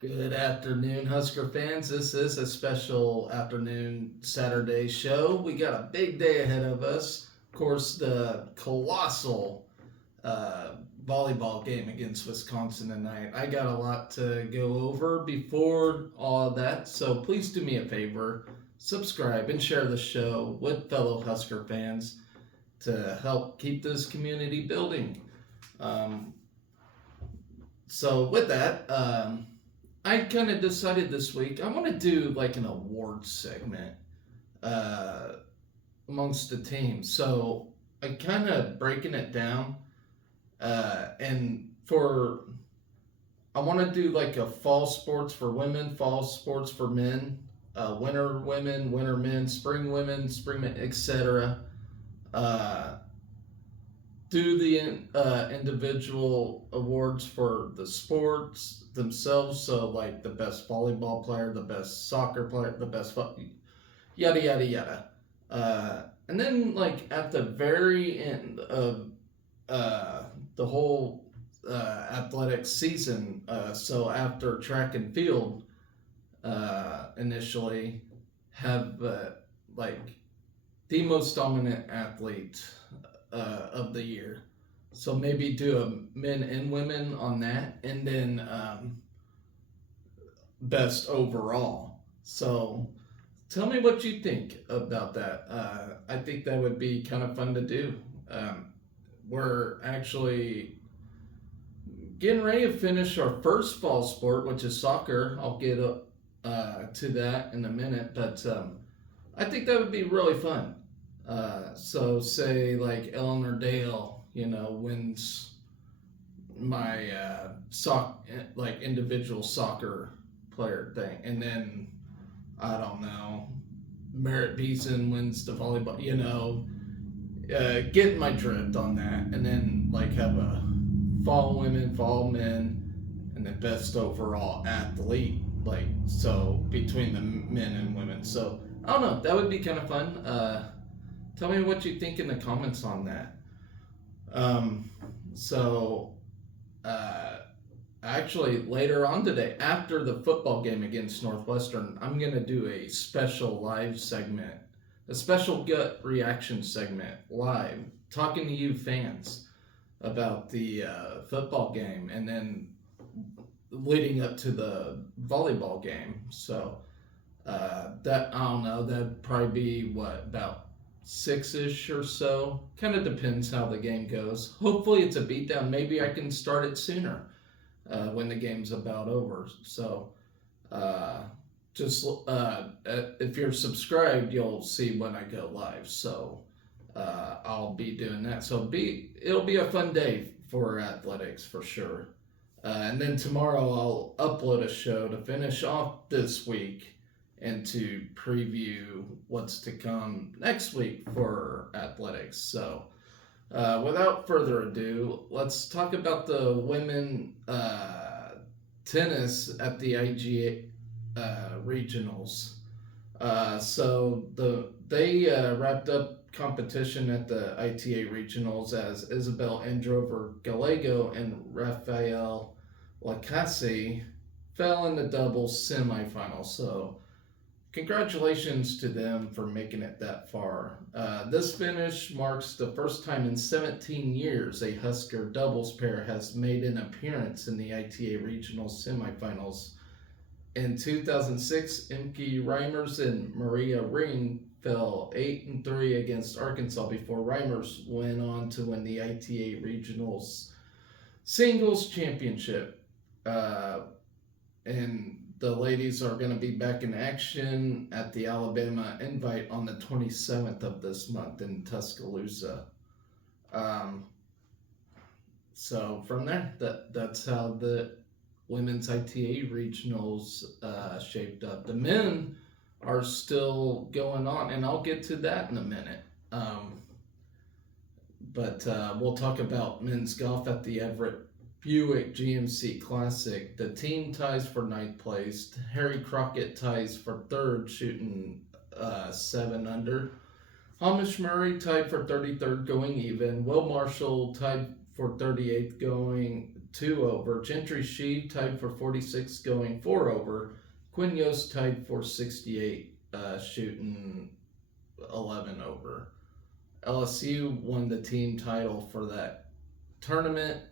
Good afternoon, Husker fans. This is a special afternoon Saturday show. We got a big day ahead of us. Of course, the colossal uh, volleyball game against Wisconsin tonight. I got a lot to go over before all of that, so please do me a favor, subscribe and share the show with fellow Husker fans to help keep this community building. Um, with that, I kind of decided this week I want to do like an awards segment uh, amongst the teams. So I kind of breaking it down, and for I want to do like a fall sports for women, fall sports for men, winter women, winter men, spring men, etc. Uh, do the individual awards for the sports themselves. So, like the best volleyball player, the best soccer player, the best yada yada yada. And then, like at the very end of the whole athletic season, so after track and field, initially have like the most dominant athlete of the year. So maybe do a men and women on that, and then best overall. So tell me what you think about that. I think that would be kind of fun to do. We're actually getting ready to finish our first fall sport, which is soccer. I'll get up to that in a minute, but I think that would be really fun. So say like Eleanor Dale, wins my like individual soccer player thing, and then I don't know, Merritt Beeson wins the volleyball. Get my drift on that, and then like have a fall women, fall men, and then best overall athlete. Like so between the men and women. So I don't know. That would be kind of fun. Tell me what you think in the comments on that. Um, so, uh, Actually, later on today, after the football game against Northwestern, I'm going to do a special live segment, a special gut reaction segment live, talking to you fans about the football game and then leading up to the volleyball game. So, that, I don't know, that'd probably be what, about six-ish or so. Kind of depends how the game goes. Hopefully it's a beatdown. Maybe I can start it sooner when the game's about over. So uh, just if you're subscribed, you'll see when I go live. So I'll be doing that. So it'll be a fun day for athletics for sure. And then tomorrow I'll upload a show to finish off this week and to preview what's to come next week for athletics. So, without further ado, let's talk about the women tennis at the IGA regionals. They wrapped up competition at the ITA regionals as Isabel Androver Gallego and Rafael Lacassi fell in the doubles semifinal. So congratulations to them for making it that far. This finish marks the first time in 17 years a Husker doubles pair has made an appearance in the ITA regional semifinals. In 2006, Imke Reimers and Maria Ring fell 8-3 against Arkansas before Reimers went on to win the ITA regionals singles championship. And the ladies are going to be back in action at the Alabama Invite on the 27th of this month in Tuscaloosa. So from there, that's how the women's ITA regionals shaped up. The men are still going on, and I'll get to that in a minute. But we'll talk about men's golf at the Everett Buick GMC Classic. The team ties for ninth place. Harry Crockett ties for third, shooting 7 under. Hamish Murray tied for 33rd, going even. Will Marshall tied for 38th, going 2 over. Gentry Shee tied for 46 going 4 over. Quinn Yost tied for 68 shooting 11 over. LSU won the team title for that tournament.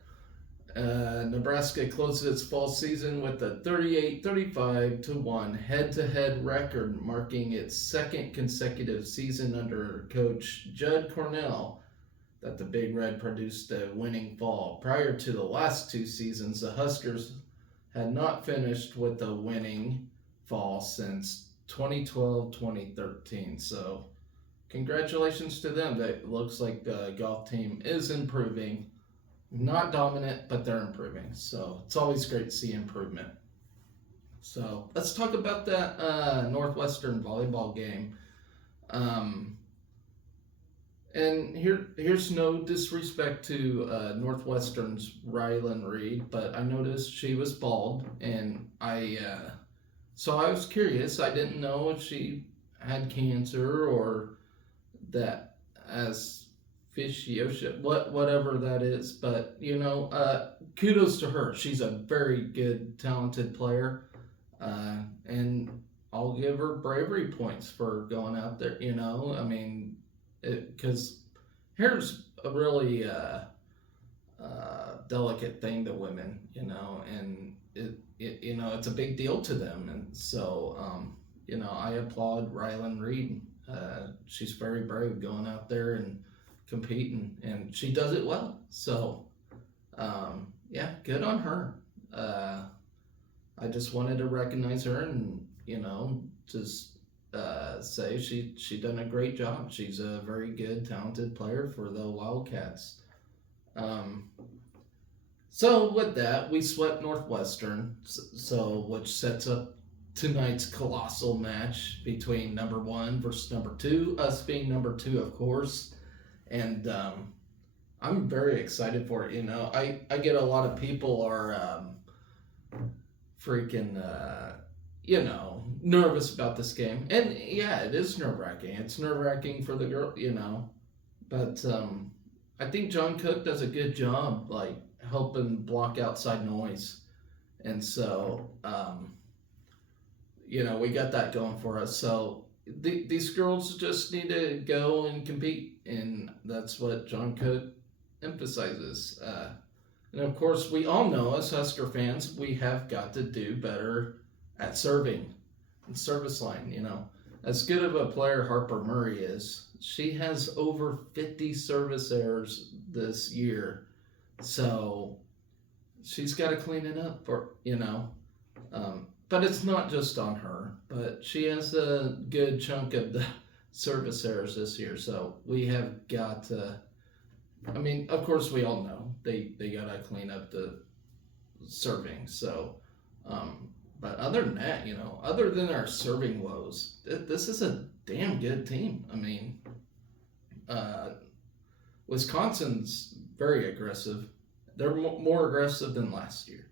Nebraska closed its fall season with a 38-35-1 head-to-head record, marking its second consecutive season under coach Judd Cornell that the Big Red produced a winning fall. Prior to the last 2 seasons, the Huskers had not finished with a winning fall since 2012-2013. So congratulations to them. It looks like the golf team is improving. Not dominant, but they're improving. So it's always great to see improvement. So let's talk about that Northwestern volleyball game. And here's no disrespect to Northwestern's Rylan Reed, but I noticed she was bald, and so I was curious. I didn't know if she had cancer or that asphyxia, whatever that is. But kudos to her. She's a very good, talented player, and I'll give her bravery points for going out there. I mean, because hair's a really delicate thing to women, and it's a big deal to them, and so I applaud Rylan Reed. She's very brave going out there and competing, and she does it well. So good on her. I just wanted to recognize her and just say she done a great job. She's a very good, talented player for the Wildcats. So with that, we swept Northwestern, which sets up tonight's colossal match between number 1 versus number 2, us being number 2, of course. And I'm very excited for it. I get a lot of people are freaking nervous about this game. And yeah, it is nerve-wracking. It's nerve-wracking for the girl, but I think John Cook does a good job, helping block outside noise. And so, we got that going for us. So these girls just need to go and compete, and that's what John Cook emphasizes. And of course, we all know, as Husker fans, we have got to do better at serving and service line. As good of a player Harper Murray is, she has over 50 service errors this year. So she's got to clean it up, but it's not just on her. But she has a good chunk of the service errors this year. So we have got to. I mean, of course, we all know they got to clean up the serving. So, but other than that, other than our serving woes, this is a damn good team. I mean, Wisconsin's very aggressive. They're more aggressive than last year.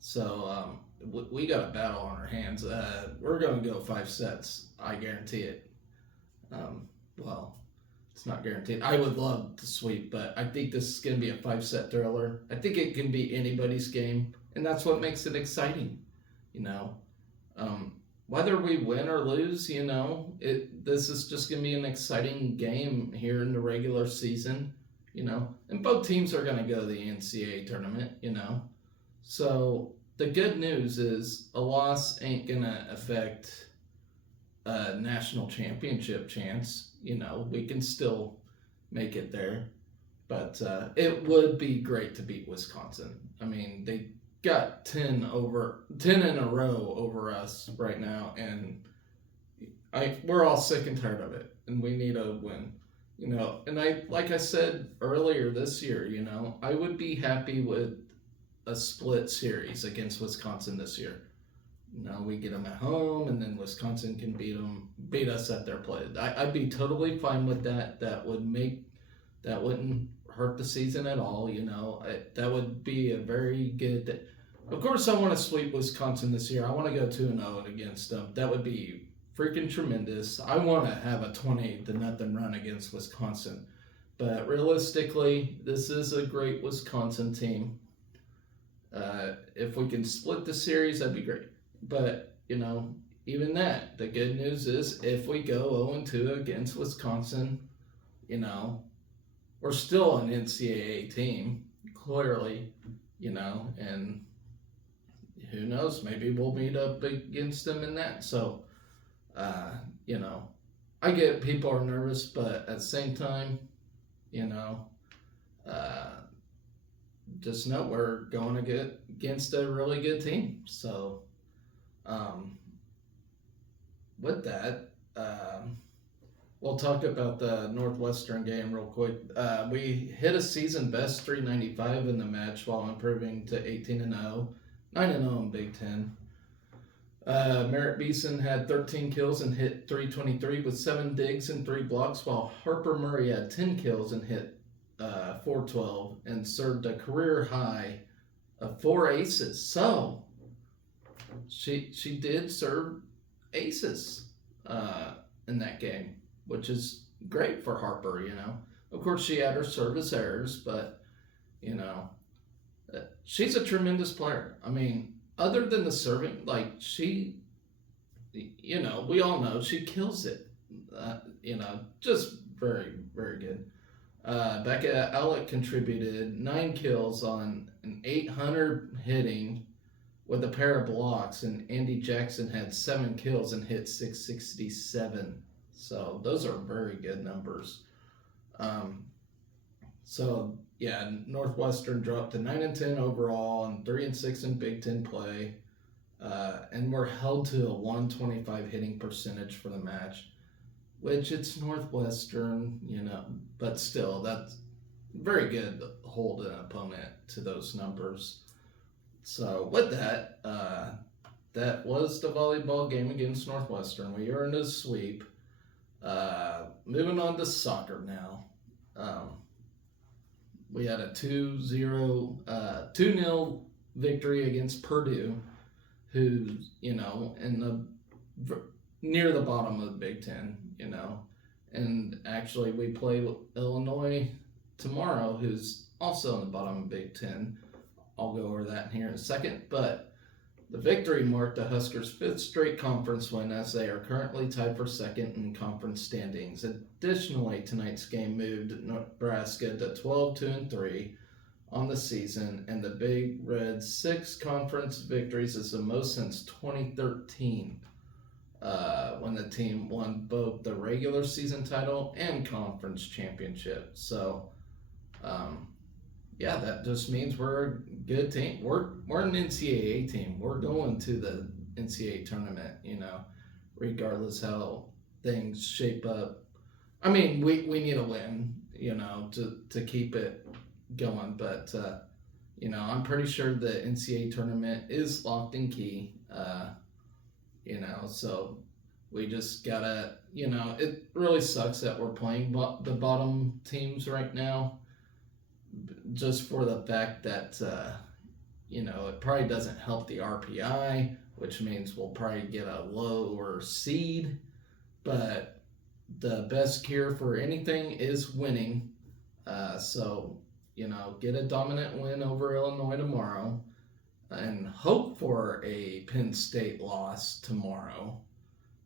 So we got a battle on our hands. We're going to go 5 sets. I guarantee it. Well, it's not guaranteed. I would love to sweep, but I think this is going to be a 5-set thriller. I think it can be anybody's game, and that's what makes it exciting. Whether we win or lose, this is just going to be an exciting game here in the regular season, and both teams are going to go to the NCAA tournament, So the good news is a loss ain't going to affect a national championship chance. We can still make it there, but it would be great to beat Wisconsin. I mean, they got 10 in a row over us right now, and we're all sick and tired of it, and we need a win. And like I said earlier this year, I would be happy with a split series against Wisconsin this year. We get them at home, and then Wisconsin can beat us at their place. I'd be totally fine with that. That wouldn't hurt the season at all. That would be a very good. Of course, I want to sweep Wisconsin this year. I want to go 2-0 against them. That would be freaking tremendous. I want to have a 28-0 run against Wisconsin. But realistically, this is a great Wisconsin team. If we can split the series, that'd be great. But, even that, the good news is if we go 0-2 against Wisconsin, you know, we're still an NCAA team, clearly, and who knows, maybe we'll meet up against them in that. So, uh, you know, I get people are nervous, but at the same time, uh, just know we're going to get against a really good team. So, um, with that, we'll talk about the Northwestern game real quick. We hit a season best 395 in the match while improving to 18-0, 9-0 in Big Ten. Merritt Beeson had 13 kills and hit 323 with 7 digs and 3 blocks, while Harper Murray had 10 kills and hit 412 and served a career high of 4 aces. So she did serve aces in that game, which is great for Harper. Of course, she had her service errors, but she's a tremendous player. I mean, other than the serving, she, we all know she kills it. Just very, very good. Becca Alec contributed 9 kills on an 800 hitting with a pair of blocks, and Andy Jackson had 7 kills and hit 667. So those are very good numbers. Northwestern dropped to 9-10 overall and 3-6 in Big Ten play, and were held to a 125 hitting percentage for the match, which it's Northwestern, but still that's very good to hold an opponent to those numbers. So with that, that was the volleyball game against Northwestern. We earned a sweep. Moving on to soccer now. We had a 2-0 victory against Purdue, who's, near the bottom of the Big Ten, and actually we play Illinois tomorrow, who's also in the bottom of Big Ten. I'll go over that here in a second, but the victory marked the Huskers' 5th straight conference win, as they are currently tied for second in conference standings. Additionally, tonight's game moved Nebraska to 12-2-3 on the season, and the Big Red's 6 conference victories is the most since 2013, when the team won both the regular season title and conference championship. So, that just means we're a good team. We're an NCAA team. We're going to the NCAA tournament, regardless how things shape up. I mean, we need a win, to keep it going. But, I'm pretty sure the NCAA tournament is locked and key, so we just gotta, it really sucks that we're playing the bottom teams right now, just for the fact that, it probably doesn't help the RPI, which means we'll probably get a lower seed. But the best cure for anything is winning. So, get a dominant win over Illinois tomorrow and hope for a Penn State loss tomorrow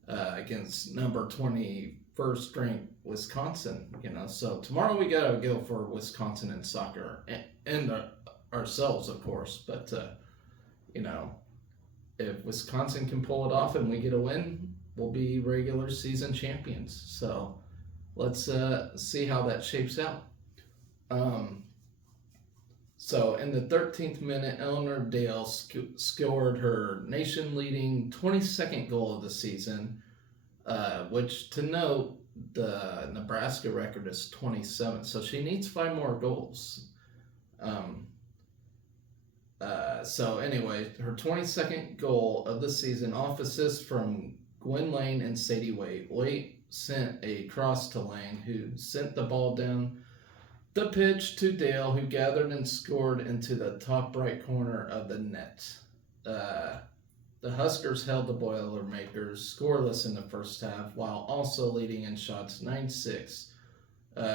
against number 21st ranked Wisconsin. So tomorrow we gotta go for Wisconsin in soccer and ourselves, of course. But if Wisconsin can pull it off and we get a win, we'll be regular season champions. So let's see how that shapes out. So in the 13th minute, Eleanor Dale scored her nation-leading 22nd goal of the season, which, to note, the Nebraska record is 27, so she needs 5 more goals. So anyway, her 22nd goal of the season off assist from Gwen Lane and Sadie Waite. Waite sent a cross to Lane, who sent the ball down the pitch to Dale, who gathered and scored into the top right corner of the net. The Huskers held the Boilermakers scoreless in the first half, while also leading in shots 9-6,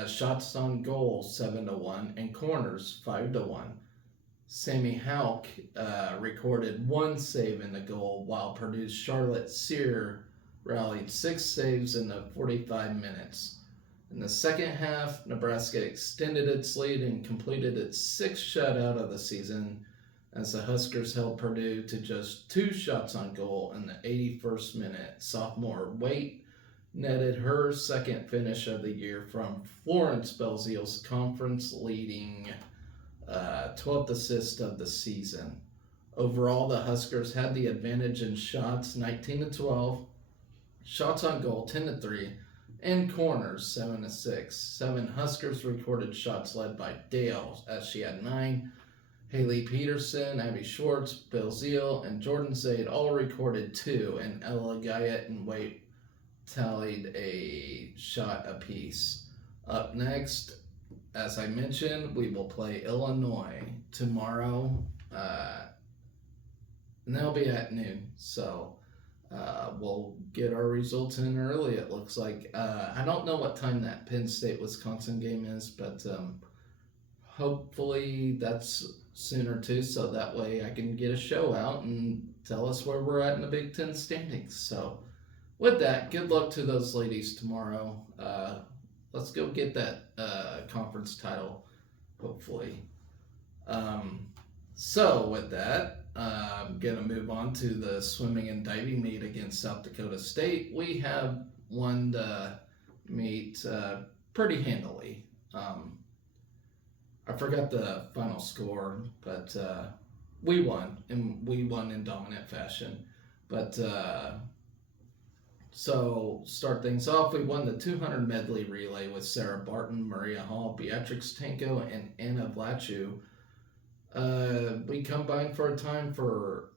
shots on goal 7-1, and corners 5-1. Sammy Houck recorded 1 save in the goal, while Purdue's Charlotte Sear rallied 6 saves in the 45 minutes. In the second half, Nebraska extended its lead and completed its 6th shutout of the season as the Huskers held Purdue to just 2 shots on goal in the 81st minute. Sophomore Waite netted her second finish of the year from Florence Belziel's conference-leading 12th assist of the season. Overall, the Huskers had the advantage in shots 19-12, shots on goal 10-3, and corners 7-6. 7 Huskers recorded shots led by Dale as she had 9. Haley Peterson, Abby Schwartz, Bill Zeal, and Jordan Zaid all recorded 2, and Ella Guyette and Waite tallied a shot apiece. Up next, as I mentioned, we will play Illinois tomorrow, and they'll be at noon. So we'll get our results in early, it looks like. I don't know what time that Penn State-Wisconsin game is, but hopefully that's sooner too, so that way I can get a show out and tell us where we're at in the Big Ten standings. So with that, good luck to those ladies tomorrow. Let's go get that conference title, hopefully. So with that, I'm going to move on to the swimming and diving meet against South Dakota State. We have won the meet pretty handily. I forgot the final score, but we won, and we won in dominant fashion. But so start things off, we won the 200 medley relay with Sarah Barton, Maria Hall, Beatrix Tanko, and Anna Vlachu. We combined for a time for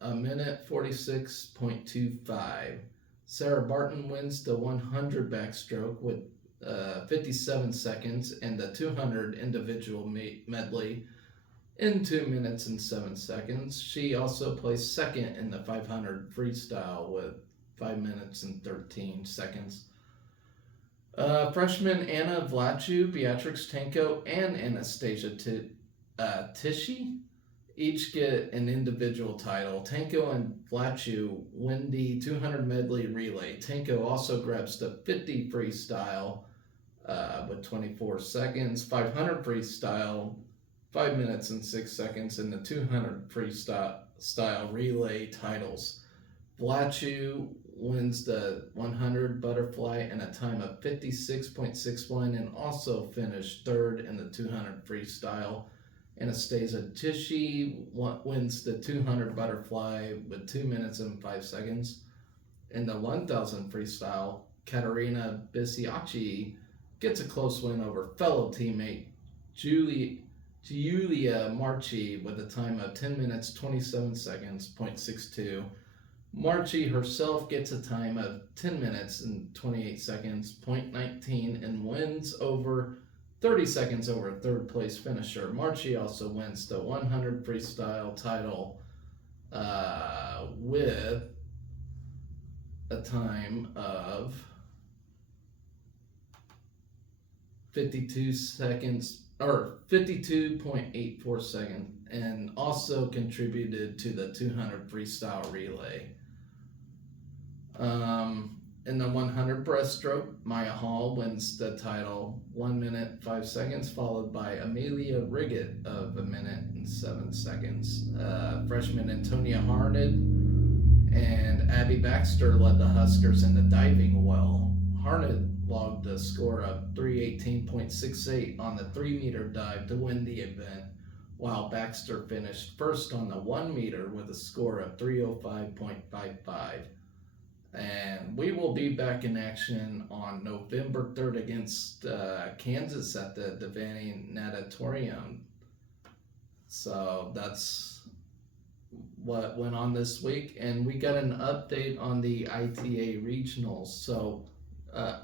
a minute 46.25. Sarah Barton wins the 100 backstroke with 57 seconds, and the 200 individual medley in 2 minutes and 7 seconds. She also placed second in the 500 freestyle with 5 minutes and 13 seconds. Freshman Anna Vlachu, Beatrix Tanko, and Anastasia Tishy each get an individual title. Tanko and Vlachu win the 200 medley relay. Tanko also grabs the 50 freestyle with 24 seconds, 500 freestyle, 5 minutes and 6 seconds, and the 200 freestyle relay titles. Vlachu wins the 100 butterfly in a time of 56.61 and also finished third in the 200 freestyle. Anastasia Tishy wins the 200 butterfly with 2 minutes and 5 seconds. In the 1000 freestyle, Katerina Bisiacci gets a close win over fellow teammate Julia Marchi with a time of 10 minutes 27 seconds, 0.62. Marchi herself gets a time of 10 minutes and 28 seconds, 0.19, and wins over 30 seconds over third place finisher. Marchi also wins the 100 freestyle title with a time of 52 seconds, or 52.84 seconds, and also contributed to the 200 freestyle relay. In the 100 breaststroke, Maya Hall wins the title 1 minute 5 seconds, followed by Amelia Riggett of 1 minute and 7 seconds. Freshman Antonia Harned and Abby Baxter led the Huskers in the diving well. Harned logged a score of 318.68 on the 3-meter dive to win the event, while Baxter finished first on the 1 meter with a score of 305.55. And we will be back in action on November 3rd against Kansas at the Devaney Natatorium. So that's what went on this week. And we got an update on the ITA regionals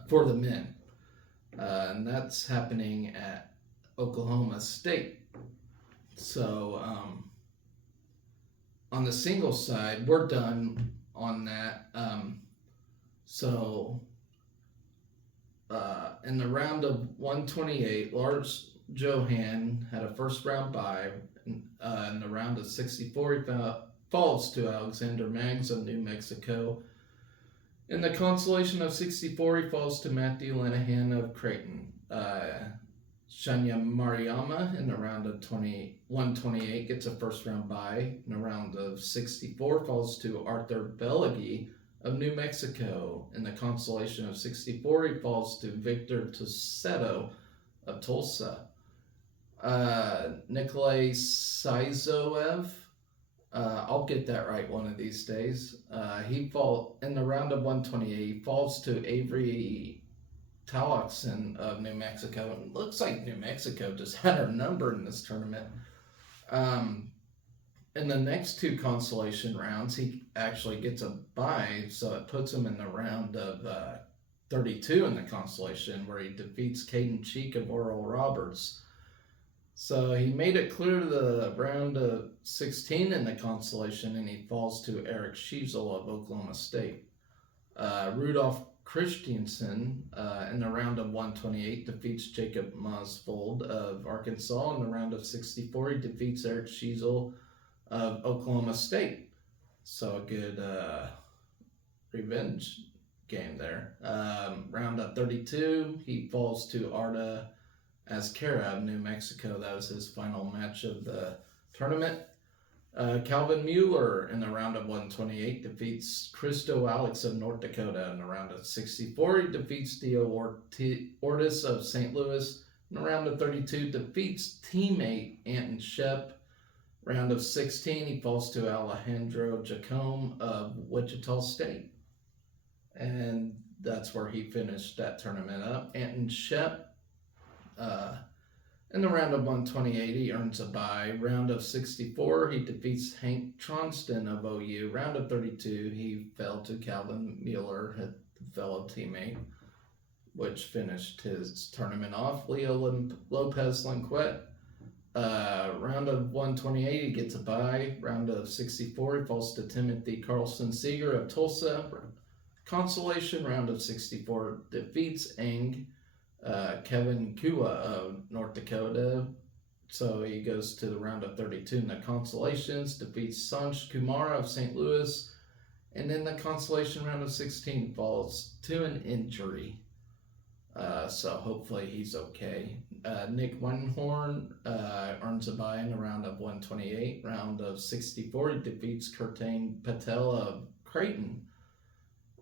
for the men. And that's happening at Oklahoma State. So on the singles side, we're done on that. In the round of 128, Lars Johan had a first round bye, In the round of 64, he falls to Alexander Maggs of New Mexico. In the consolation of 64, he falls to Matthew Linehan of Creighton. Shanya Mariyama in the round of 128 gets a first round bye. In the round of 64, falls to Arthur Belagi of New Mexico. In the consolation of 64, he falls to Victor Tosetto of Tulsa. Nikolay Sizoev, I'll get that right one of these days. He fall in the round of 128. He falls to Avery Talaxon of New Mexico. It looks like New Mexico just had her number in this tournament. In the next two consolation rounds, he actually gets a bye, so it puts him in the round of 32 in the consolation, where he defeats Caden Cheek of Oral Roberts. So he made it clear to the round of 16 in the consolation, and he falls to Eric Schiesel of Oklahoma State. Rudolph Christensen in the round of 128 defeats Jacob Mosvold of Arkansas. In the round of 64, he defeats Eric Schiesel of Oklahoma State. So a good revenge game there. Round of 32, he falls to Arda Azcara of New Mexico. That was his final match of the tournament. Calvin Mueller in the round of 128 defeats Christo Alex of North Dakota. In the round of 64, he defeats Dio Ortiz of St. Louis. In the round of 32, defeats teammate Anton Shep. Round of 16, he falls to Alejandro Jacome of Wichita State. And that's where he finished that tournament up. Anton Shep, in the round of 128, he earns a bye. Round of 64, he defeats Hank Tronston of OU. Round of 32, he fell to Calvin Mueller, his fellow teammate, which finished his tournament off. Leo Lopez Linquet. Round of 128, he gets a bye. Round of 64, he falls to Timothy Carlson Seeger of Tulsa. Consolation round of 64, defeats Kevin Kua of North Dakota. So he goes to the round of 32 in the consolations, defeats Sanj Kumar of St. Louis, and in the consolation round of 16 falls to an injury. So hopefully he's okay. Nick Weinhorn earns a bye in the round of 128. Round of 64, he defeats Kurtain Patel of Creighton.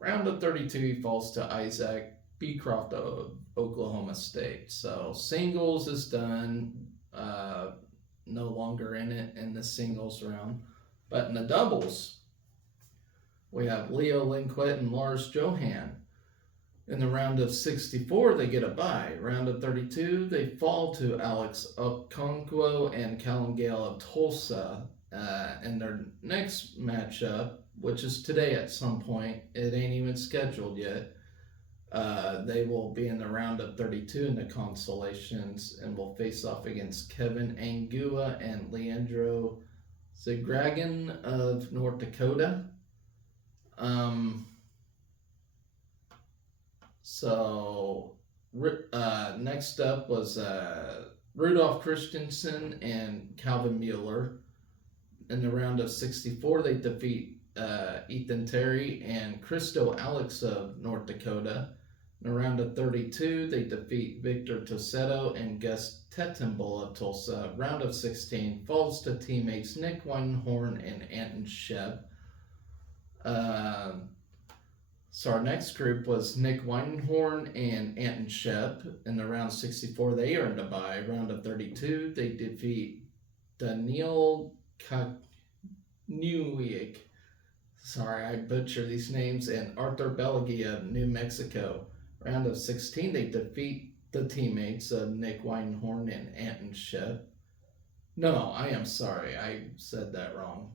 Round of 32, he falls to Isaac Beecroft of Oklahoma State. So singles is done. No longer in it in the singles round. But in the doubles, we have Leo Linquet and Lars Johan. In the round of 64, they get a bye. Round of 32, they fall to Alex Okonkwo and Callum Gale of Tulsa. In their next matchup, which is today at some point, it ain't even scheduled yet. They will be in the round of 32 in the consolations and will face off against Kevin Angua and Leandro Zigragan of North Dakota. Next up was Rudolph Christensen and Calvin Mueller. In the round of 64, they defeat Ethan Terry and Christo Alex of North Dakota. In the round of 32, they defeat Victor Tosetto and Gus Tettenbull of Tulsa. Round of 16 falls to teammates Nick Weinhorn and Anton Shep. So our next group was Nick Weinhorn and Anton Shep. In the round 64, they earned a bye. Round of 32, they defeat Daniil Kachniewicz. Sorry, I butcher these names. And Arthur Belagi of New Mexico. Round of 16, they defeat the teammates of Nick Weinhorn and Anton Shep. No, I am sorry. I said that wrong.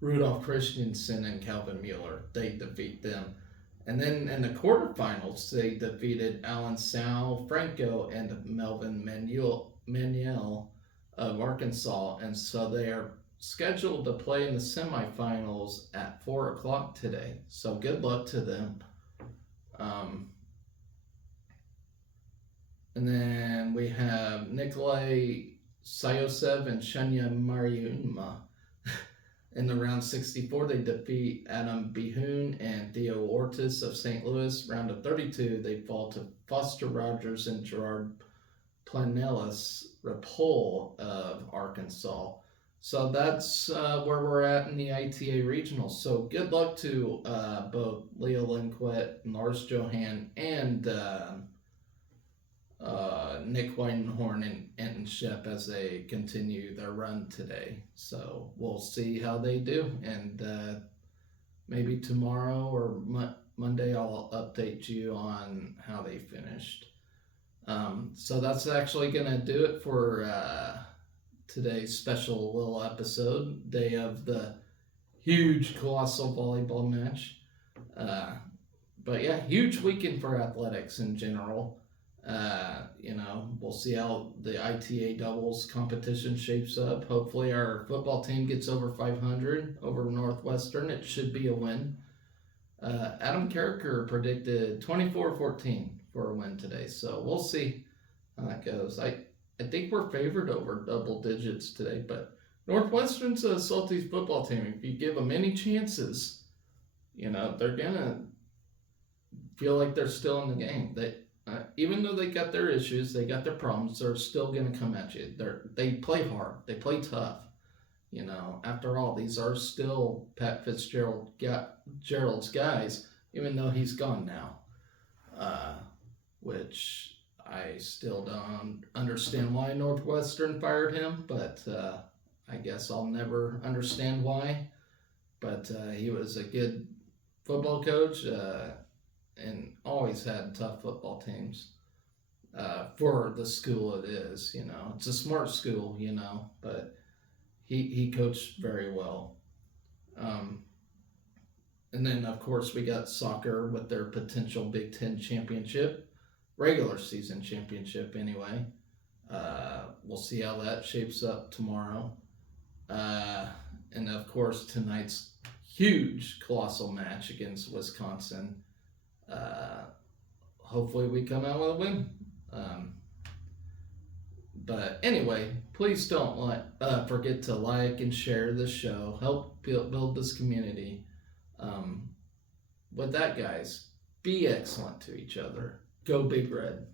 Rudolph Christensen and Calvin Mueller, they defeat them. And then in the quarterfinals, they defeated Alan Sal Franco and Melvin Manuel of Arkansas. And so they are scheduled to play in the semifinals at 4 o'clock today. So good luck to them. And then we have Nikolay Sayosev and Shenya Mariuma. In the round 64, they defeat Adam Bihoon and Theo Ortiz of St. Louis. Round of 32, they fall to Foster Rogers and Gerard Planelis Rapol of Arkansas. So that's where we're at in the ITA regionals. So good luck to both Leo Lindquist, Lars Johan, and Nick Weidenhorn and Anton Shep as they continue their run today. So we'll see how they do, and maybe tomorrow or Monday I'll update you on how they finished. So that's actually going to do it for today's special little episode, day of the huge colossal volleyball match. But yeah, huge weekend for athletics in general. We'll see how the ITA doubles competition shapes up. Hopefully our football team gets over 500 over Northwestern. It should be a win. Adam Carricker predicted 24-14 for a win today, so we'll see how that goes. I think we're favored over double digits today, but Northwestern's a salty football team. If you give them any chances, they're gonna feel like they're still in the game. Even though they got their issues, they got their problems, they're still going to come at you. They play hard. They play tough. After all, these are still Pat Fitzgerald's guys, even though he's gone now. Which I still don't understand why Northwestern fired him, but I guess I'll never understand why. But he was a good football coach. And always had tough football teams for the school it is. It's a smart school, but he coached very well. And then, of course, we got soccer with their potential Big Ten championship, regular season championship anyway. We'll see how that shapes up tomorrow. And, of course, tonight's huge, colossal match against Wisconsin. Hopefully we come out with a win. But anyway, please don't forget to like and share this show. Help build this community. With that, guys, be excellent to each other. Go Big Red.